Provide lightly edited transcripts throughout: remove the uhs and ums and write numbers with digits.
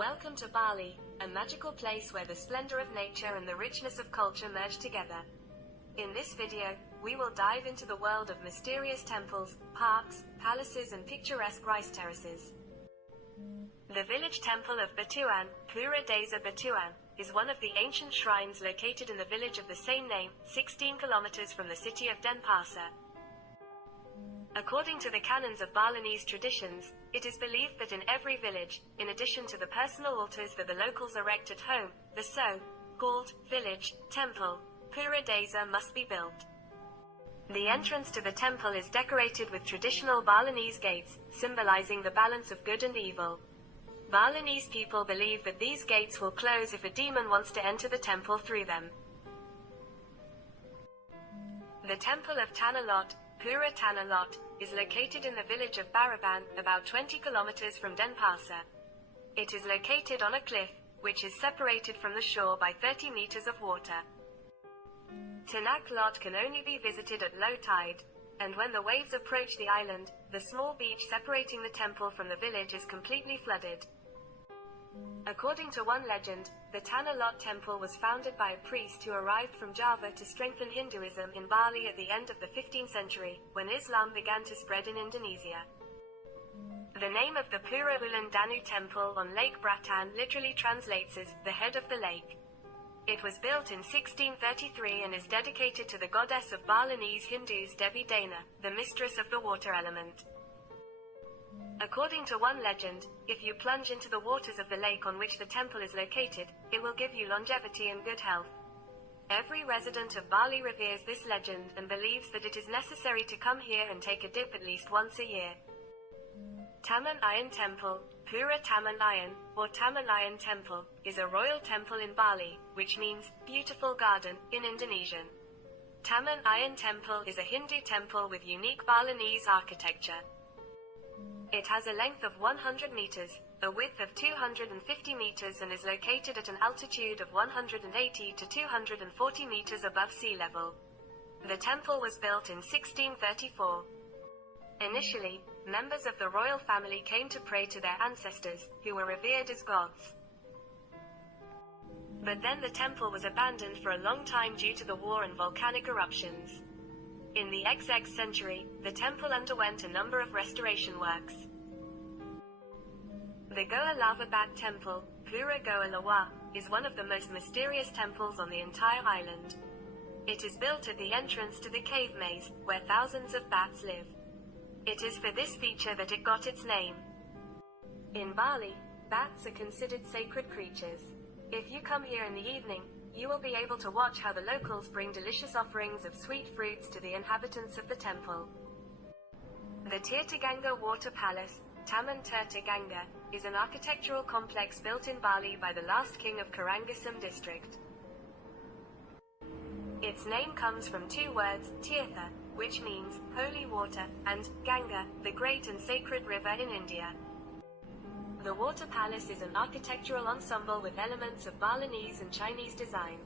Welcome to Bali, a magical place where the splendor of nature and the richness of culture merge together. In this video, we will dive into the world of mysterious temples, parks, palaces and picturesque rice terraces. The village temple of Batuan, Pura Desa Batuan, is one of the ancient shrines located in the village of the same name, 16 kilometers from the city of Denpasar. According to the canons of Balinese traditions, it is believed that in every village, in addition to the personal altars that the locals erect at home, the so-called village temple, Pura Desa, must be built. The entrance to the temple is decorated with traditional Balinese gates, symbolizing the balance of good and evil. Balinese people believe that these gates will close if a demon wants to enter the temple through them. The Temple of Tanalot, Pura Tanalot, is located in the village of Baraban, about 20 kilometers from Denpasar. It is located on a cliff, which is separated from the shore by 30 meters of water. Tanak Lot can only be visited at low tide, and when the waves approach the island, the small beach separating the temple from the village is completely flooded. According to one legend, the Tanalot temple was founded by a priest who arrived from Java to strengthen Hinduism in Bali at the end of the 15th century, when Islam began to spread in Indonesia. The name of the Pura Ulan Danu temple on Lake Bratan literally translates as the head of the lake. It was built in 1633 and is dedicated to the goddess of Balinese Hindus Devi Dana, the mistress of the water element. According to one legend, if you plunge into the waters of the lake on which the temple is located, it will give you longevity and good health. Every resident of Bali reveres this legend and believes that it is necessary to come here and take a dip at least once a year. Taman Ayan Temple, Pura Taman Ayan, or Taman Ayan Temple, is a royal temple in Bali, which means beautiful garden in Indonesian. Taman Ayan Temple is a Hindu temple with unique Balinese architecture. It has a length of 100 meters, a width of 250 meters and is located at an altitude of 180 to 240 meters above sea level. The temple was built in 1634. Initially, members of the royal family came to pray to their ancestors, who were revered as gods. But then the temple was abandoned for a long time due to the war and volcanic eruptions. In the XX century, the temple underwent a number of restoration works. The Goa Lava Bat Temple, Pura Goa Lawa, is one of the most mysterious temples on the entire island. It is built at the entrance to the cave maze, where thousands of bats live. It is for this feature that it got its name. In Bali, bats are considered sacred creatures. If you come here in the evening, you will be able to watch how the locals bring delicious offerings of sweet fruits to the inhabitants of the temple. The Tirtaganga Water Palace, Taman Tirtaganga, is an architectural complex built in Bali by the last king of Karangasem district. Its name comes from two words, Tirtha, which means holy water, and Ganga, the great and sacred river in India. The water palace is an architectural ensemble with elements of Balinese and Chinese design.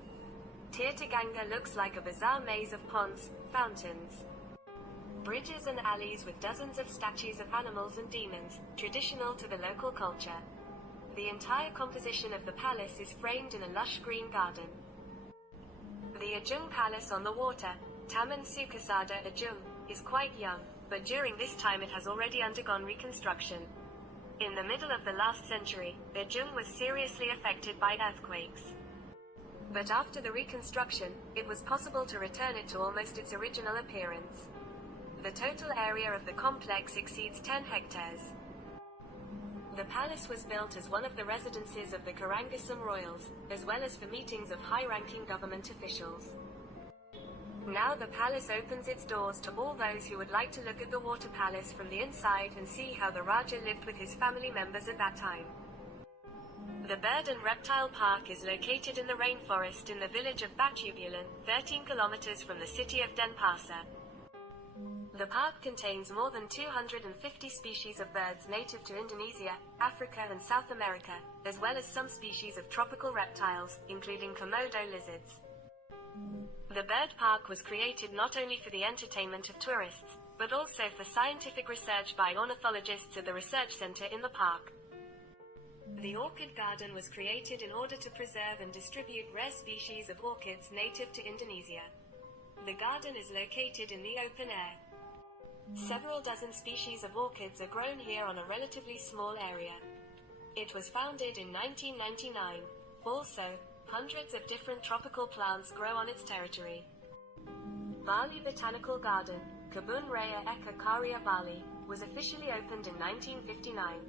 Tirtaganga looks like a bizarre maze of ponds, fountains, bridges and alleys with dozens of statues of animals and demons, traditional to the local culture. The entire composition of the palace is framed in a lush green garden. The Ajung Palace on the water, Taman Sukasada Ajung, is quite young, but during this time it has already undergone reconstruction. In the middle of the last century, Ajung was seriously affected by earthquakes. But after the reconstruction, it was possible to return it to almost its original appearance. The total area of the complex exceeds 10 hectares. The palace was built as one of the residences of the Karangasem royals, as well as for meetings of high-ranking government officials. Now the palace opens its doors to all those who would like to look at the water palace from the inside and see how the Raja lived with his family members at that time. The Bird and Reptile Park is located in the rainforest in the village of Batubulan, 13 kilometers from the city of Denpasar. The park contains more than 250 species of birds native to Indonesia, Africa and South America, as well as some species of tropical reptiles, including Komodo lizards. The bird park was created not only for the entertainment of tourists, but also for scientific research by ornithologists at the research center in the park. The orchid garden was created in order to preserve and distribute rare species of orchids native to Indonesia. The garden is located in the open air. Several dozen species of orchids are grown here on a relatively small area. It was founded in 1999. Also, hundreds of different tropical plants grow on its territory. Bali Botanical Garden, Kebun Raya Eka Karya Bali, was officially opened in 1959.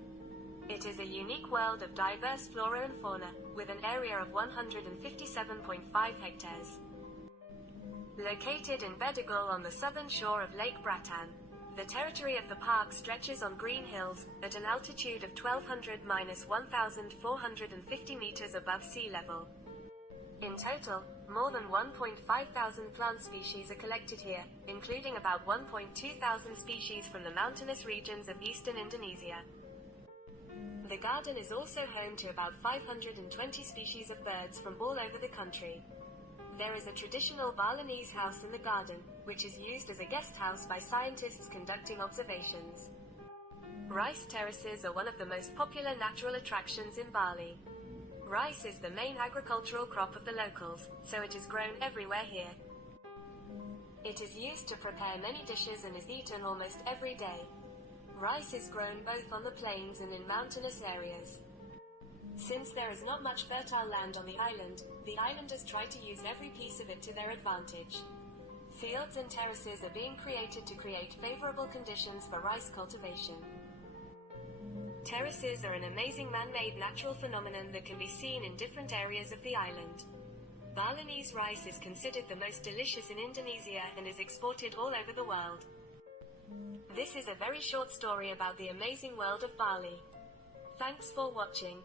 It is a unique world of diverse flora and fauna, with an area of 157.5 hectares. Located in Bedagal on the southern shore of Lake Bratan, the territory of the park stretches on green hills, at an altitude of 1200–1,450 meters above sea level. In total, more than 1,500 plant species are collected here, including about 1,200 species from the mountainous regions of eastern Indonesia. The garden is also home to about 520 species of birds from all over the country. There is a traditional Balinese house in the garden, which is used as a guest house by scientists conducting observations. Rice terraces are one of the most popular natural attractions in Bali. Rice is the main agricultural crop of the locals, so it is grown everywhere here. It is used to prepare many dishes and is eaten almost every day. Rice is grown both on the plains and in mountainous areas. Since there is not much fertile land on the islanders try to use every piece of it to their advantage. Fields and terraces are being created to create favorable conditions for rice cultivation. Terraces are an amazing man-made natural phenomenon that can be seen in different areas of the island. Balinese rice is considered the most delicious in Indonesia and is exported all over the world. This is a very short story about the amazing world of Bali. Thanks for watching.